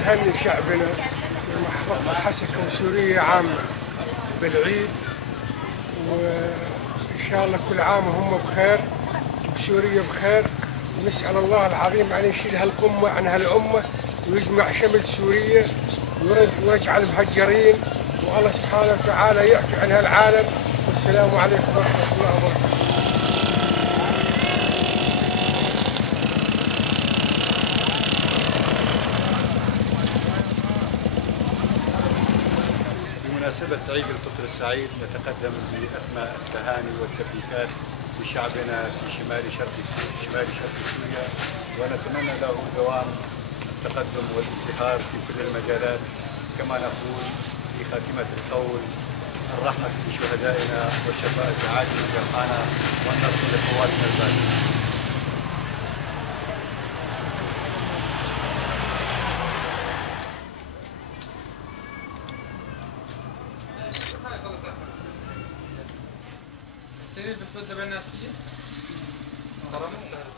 نهني شعبنا في محافظة الحسكة وسوريا عامة بالعيد، وإن شاء الله كل عام وهم بخير وسوريا بخير. ونسأل الله العظيم أن يشيل هالقمة عن هالأمة ويجمع شمل سوريا ويرجع المهجرين، والله سبحانه وتعالى يعفي عن هالعالم. والسلام عليكم ورحمة الله وبركاته. بمناسبة عيد الفطر السعيد نتقدم بأسمى التهاني والتبريكات لشعبنا في شمال شرق سوريا، ونتمنى له دوام التقدم والازدهار في كل المجالات. كما نقول في خاتمة القول: الرحمة لشهدائنا والشفاء عاجل جرحانا والنصر لقواتنا الباسلة. السرير بس بده بينات فيه ضرب السعر